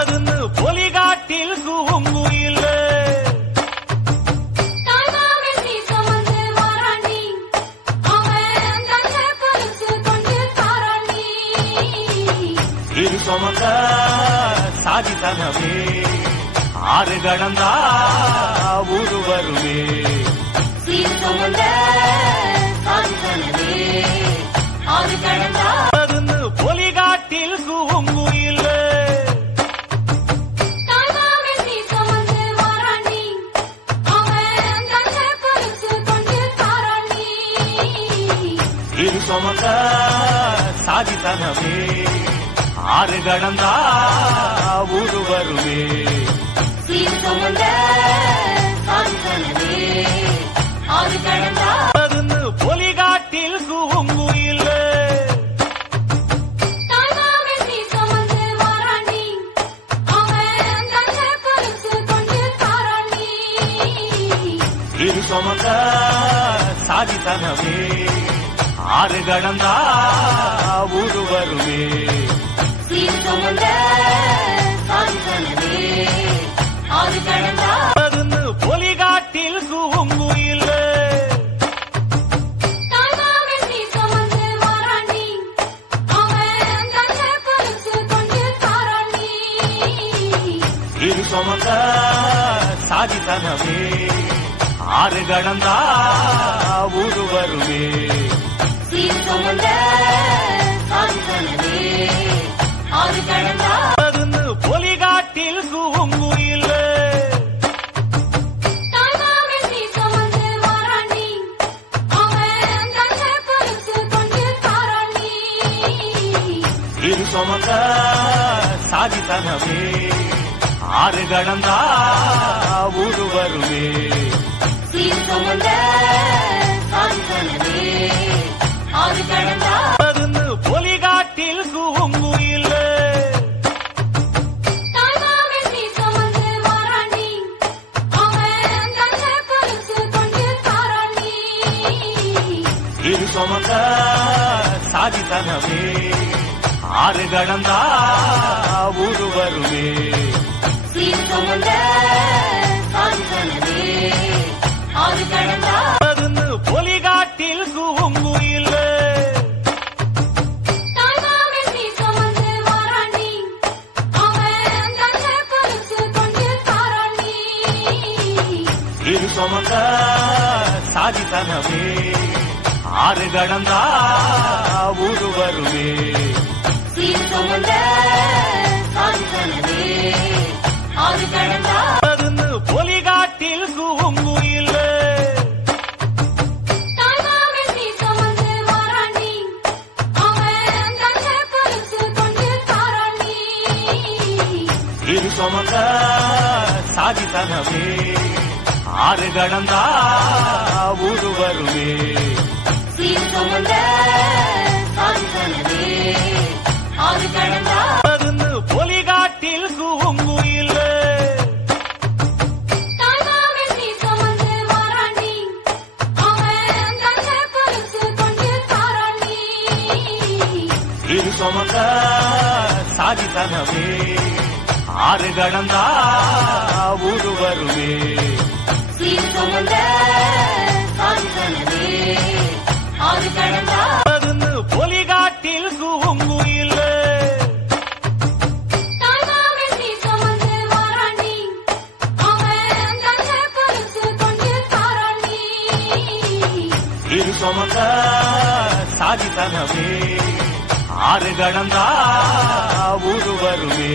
பொலிகாட்டில் கூங்குயில் சுமந்த சாதித்தனமே ஆறு கடந்தா ஊரு வருமே பொலிகாட்டில் கூங்குயில் சுமந்த சாதித்தனமே ஆறு கடந்தா ஊரு வருமே பொலிகாட்டில் கூங்குயில் சுமந்த சாதித்தனமே ஆறு கடந்தா ஊரு வருமே பொலிகாட்டில் கூங்குயில் சுமந்த சாதித்தனமே ஆறு கடந்தா ஊரு வருமே பொலிகாட்டில் கூங்குயில் சுமந்த சாதித்தனமே ஆறு கடந்தா ஊரு வருமே பொலிகாட்டில் கூங்குயில் சுமந்த சாதித்தனமே ஆறு கடந்தா ஊரு வருமே பொலிகாட்டில் கூங்குயில் சுமந்த சாதித்தனமே ஆறு கடந்தா ஊரு வருமே பொலிகாட்டில் கூங்குயில் சுமந்த சாதித்தனமே ஆறு கடந்தா ஊரு வருமே பொலிகாட்டில் கூங்குயில் சுமந்த சாதித்தனமே ஆறு கடந்தா ஊரு வருமே பொலிகாட்டில் கூங்குயில் சுமந்த சாதித்தனமே ஆறு கடந்தா ஊரு வருமே